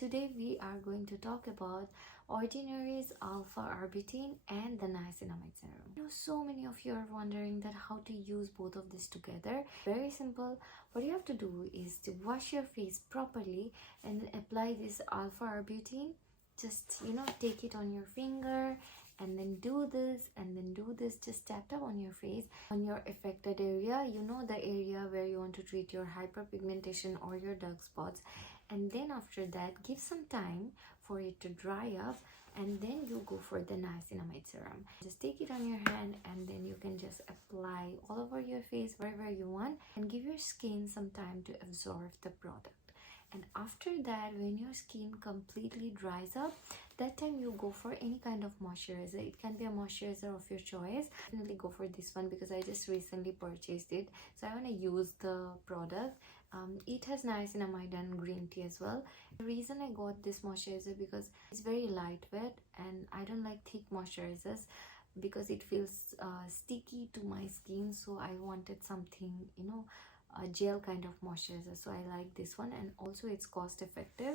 Today we are going to talk about Ordinary's Alpha Arbutin and the Niacinamide Serum. So many of you are wondering that how to use both of this together. Very simple. What you have to do is to wash your face properly and then apply this Alpha Arbutin. Just take it on your finger and then do this and then do this. Just tap on your face on your affected area, the area where you want to treat your hyperpigmentation or your dark spots. And then after that, give some time for it to dry up, and then you go for the niacinamide serum. Just take it on your hand and then you can just apply all over your face wherever you want, and give your skin some time to absorb the product. And after that, when your skin completely dries up, that time you go for any kind of moisturizer. It can be a moisturizer of your choice. Definitely go for this one because I just recently purchased it, so I want to use the product. It has niacinamide and green tea as well. The reason I got this moisturizer because it's very lightweight, and I don't like thick moisturizers because it feels sticky to my skin. So I wanted something, a gel kind of moisturizer, so I like this one. And also it's cost effective.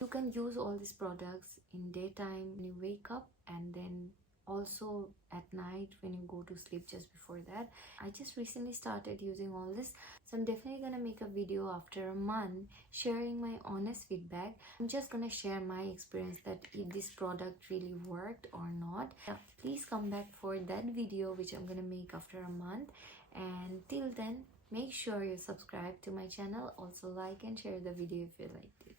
You can use all these products in daytime when you wake up, and then also at night when you go to sleep, just before that. I just recently started using all this, so I'm definitely gonna make a video after a month sharing my honest feedback. I'm just gonna share my experience that if this product really worked or not. Please come back for that video which I'm gonna make after a month, and till then make sure you subscribe to my channel. Also like and share the video if you liked it.